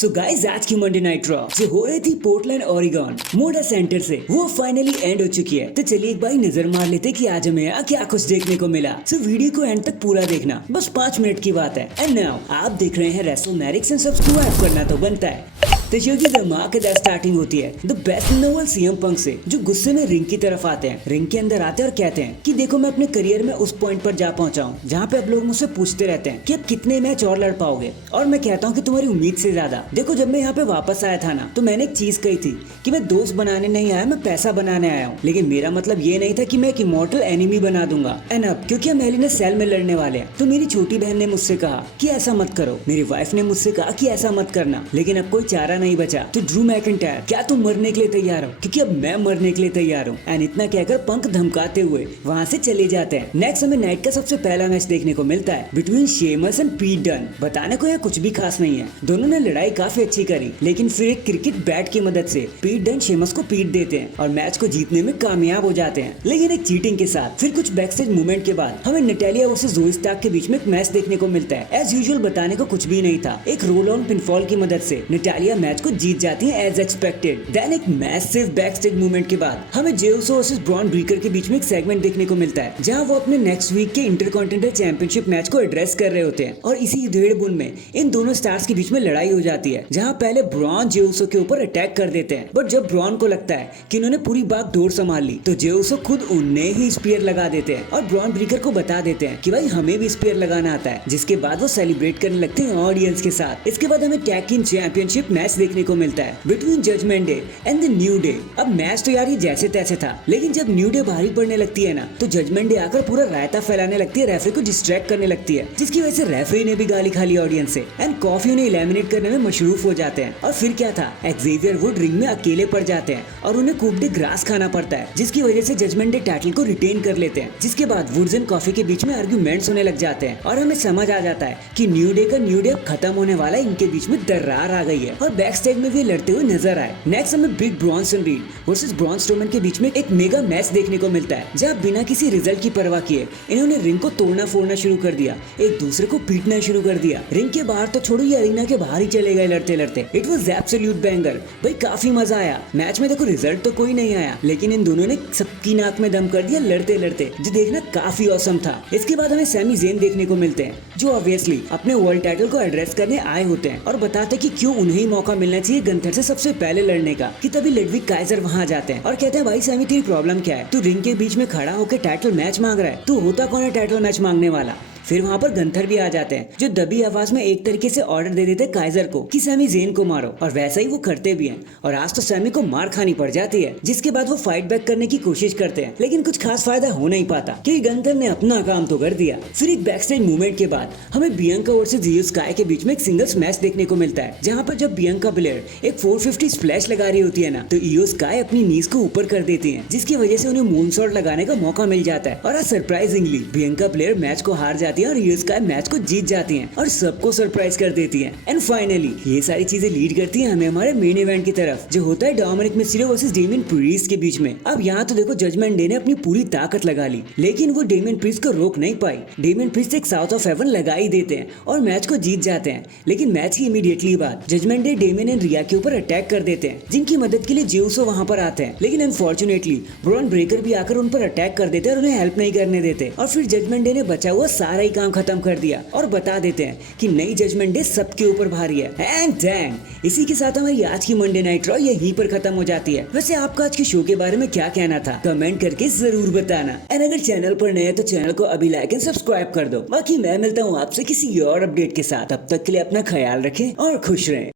So guys आज की Monday night raw जो हो रही थी पोर्टलैंड ओरिगन मोडा सेंटर से वो फाइनली एंड हो चुकी है। तो चलिए एक बार नजर मार लेते कि आज हमें यहाँ क्या कुछ देखने को मिला। सो वीडियो को एंड तक पूरा देखना, बस 5 मिनट की बात है। एंड नाउ आप देख रहे हैं रेसलमैनिक्स एंड सब्सक्राइब करना तो बनता है। तो शो की धमाकेदार स्टार्टिंग होती है the best in the world CM Punk से, जो गुस्से में रिंग की तरफ आते हैं। रिंग के अंदर आते हैं और कहते हैं कि देखो मैं अपने करियर में उस पॉइंट पर जा पहुंचा हूं जहां पे अब लोग मुझसे पूछते रहते हैं कि अब कितने मैच और लड़ पाओगे, और मैं कहता हूं कि तुम्हारी उम्मीद से ज्यादा। देखो जब मैं यहाँ पे वापस आया था ना, तो मैंने एक चीज कही थी कि मैं दोस्त बनाने नहीं आया, मैं पैसा बनाने आया हूँ। लेकिन मेरा मतलब ये नहीं था कि मैं एक इमॉर्टल एनिमी बना दूंगा। एंड अब क्योंकि हम हेल इन अ सेल में लड़ने वाले हैं, तो मेरी छोटी बहन ने मुझसे कहा कि ऐसा मत करो, मेरी वाइफ ने मुझसे कहा कि ऐसा मत करना। लेकिन अब कोई चारा नहीं बचा। तो ड्रू मैकिंटायर, क्या तुम मरने के लिए तैयार हो? क्योंकि अब मैं मरने के लिए तैयार हूँ। एंड इतना कहकर पंक धमकाते हुए वहाँ से चले जाते हैं। नेक्स्ट हमें नाइट का सबसे पहला मैच देखने को मिलता है बिटवीन शेमस एंड पीट डन। बताने को यहाँ कुछ भी खास नहीं है, दोनों ने लड़ाई काफी अच्छी करी, लेकिन फिर एक क्रिकेट बैट की मदद से पीट डन शेमस को पीट देते हैं और मैच को जीतने में कामयाब हो जाते हैं, लेकिन एक चीटिंग के साथ। फिर कुछ बैकस्टेज मूवमेंट के बाद हमें नटालिया वर्सेस ज़ोई स्टार्क के बीच में एक मैच देखने को मिलता है। एज यूजुअल बताने को कुछ भी नहीं था, एक रोल ऑन पिनफॉल की मदद से नटालिया मैच को जीत जाती है एज एक्सपेक्टेड। देन एक मैसिव बैकस्टेज मूवमेंट के बाद हमें जे उसो वर्सेस ब्रॉन ब्रीकर के बीच में एक सेगमेंट देखने को मिलता है, जहां वो अपने नेक्स्ट वीक के इंटरकॉन्टिनेंटल चैंपियनशिप मैच को एड्रेस कर रहे होते हैं। और इसी धेड़-बुन में इन दोनों स्टार्स के बीच में लड़ाई हो जाती है, जहां पहले ब्रॉन जे उसो के ऊपर अटैक कर देते हैं। बट जब ब्रॉन को लगता है कि उन्होंने पूरी बात दौड़ संभाल ली, तो जे उसो खुद उन्हें ही स्पीयर लगा देते हैं और ब्रॉन ब्रीकर को बता देते हैं कि भाई हमें भी स्पीयर लगाना आता है। जिसके बाद वो सेलिब्रेट करने लगते हैं ऑडियंस के साथ। इसके बाद हमें टैग टीम चैंपियनशिप मैच देखने को मिलता है between judgement day and the new day. अब मैच तो यार ये जैसे तैसे था, लेकिन जब न्यू डे भारी पड़ने लगती है ना, तो जजमेंट डे आकर पूरा रायता फैलाने लगती है, रेफरी को डिस्ट्रैक्ट करने लगती है, जिसकी वजह से रेफरी ने भी गाली खा ली ऑडियंस से। एंड कॉफी उन्हें एलिमिनेट करने में मशरूफ हो जाते हैं। और फिर क्या था, एक्सेवियर वुड रिंग में अकेले पड़ जाते हैं और उन्हें कूप डे ग्रास खाना पड़ता है, जिसकी वजह से जजमेंट डे टाइटल को रिटेन कर लेते हैं। जिसके बाद वुड्स एंड कॉफी के बीच में आर्ग्यूमेंट्स होने लग जाते हैं और हमें समझ आ जाता है कि न्यू डे का न्यू डे खत्म होने वाला है, इनके बीच में दरार आ गई है और बैक स्टेज में भी लड़ते हुए नजर आए। नेक्स्ट हमें big Bronson read versus Braun Strowman के बीच में एक मेगा मैच देखने को मिलता है, जहां बिना किसी रिजल्ट की परवाह किए इन्होंने रिंग को तोड़ना फोड़ना शुरू कर दिया, एक दूसरे को पीटना शुरू कर दिया। रिंग के बाहर तो छोड़ो, ये अरीना के बाहर ही चले गए लड़ते लड़ते। इट वाज एब्सोल्यूट बैंगर भाई, काफी मजा आया। मैच में देखो रिजल्ट तो कोई नहीं आया, लेकिन इन दोनों ने सबकी नाक में दम कर दिया लड़ते लड़ते, जो देखना काफी औसम था। इसके बाद हमें सैमी ज़ेन देखने को मिलते हैं, जो ऑब्वियसली अपने वर्ल्ड टाइटल को एड्रेस करने आए होते हैं और बताते कि क्यों उन्हें ही मौका मिलना चाहिए गंथर से सबसे पहले लड़ने का। कि तभी लडविग काइजर वहां जाते हैं और कहते हैं भाई सैमी तेरी प्रॉब्लम क्या है, तू रिंग के बीच में खड़ा होकर टाइटल मैच मांग रहा है, तू होता कौन है टाइटल मैच मांगने वाला। फिर वहाँ पर गंथर भी आ जाते हैं, जो दबी आवाज में एक तरीके से ऑर्डर दे देते हैं काइजर को कि सैमी ज़ेन को मारो, और वैसा ही वो करते भी हैं। और आज तो सैमी को मार खानी पड़ जाती है, जिसके बाद वो फाइट बैक करने की कोशिश करते हैं, लेकिन कुछ खास फायदा हो नहीं पाता क्योंकि गंथर ने अपना काम तो कर दिया। फिर एक बैकस्टेज मूवमेंट के बाद हमें बियांका वर्सेस इयो स्काई के बीच में एक सिंगल्स मैच देखने को मिलता है, जहाँ पर जब बियांका ब्लेयर एक 450 स्प्लैश लगा रही होती है ना, तो इयो स्काई अपनी नीज को ऊपर कर देती है, जिसकी वजह से उन्हें मूनसॉल्ट लगाने का मौका मिल जाता है। और सरप्राइजिंगली बियांका ब्लेयर मैच को हार जाती है और इयो स्काई मैच को जीत जाती हैं और सबको सरप्राइज कर देती हैं। एंड फाइनली ये सारी चीजें लीड करती हैं हमें हमारे मेन इवेंट की तरफ, जो होता है Dominik Mysterio versus Damien priest के बीच में। अब यहाँ तो देखो जजमेंट डे ने अपनी पूरी ताकत लगा ली, लेकिन वो डेमियन प्रीस्ट को रोक नहीं पाई। डेमियन प्रीस्ट एक साउथ ऑफ हेवन लगा ही देते हैं और मैच को जीत जाते हैं। लेकिन मैच की इमीडिएटली बाद जजमेंट डे डेमियन एंड रिया के ऊपर अटैक कर देते हैं, जिनकी मदद के लिए जे उसो वहाँ पर आते हैं। लेकिन अनफॉर्चुनेटली ब्रॉन ब्रेकर भी आकर उन पर अटैक कर देते हैं और उन्हें हेल्प नहीं करने देते। और फिर जजमेंट डे ने बचा हुआ सारा ही काम खत्म कर दिया और बता देते हैं कि नई जजमेंट डे सबके ऊपर भारी है। एंड डैंग, इसी के साथ हमारी आज की मंडे नाइट रॉ यहीं पर खत्म हो जाती है। वैसे आपका आज के शो के बारे में क्या कहना था, कमेंट करके जरूर बताना। एंड अगर चैनल पर नए हैं तो चैनल को अभी लाइक एंड सब्सक्राइब कर दो। बाकी मैं मिलता हूँ आपसे किसी और अपडेट के साथ, तब तक के लिए अपना ख्याल रखें और खुश रहें।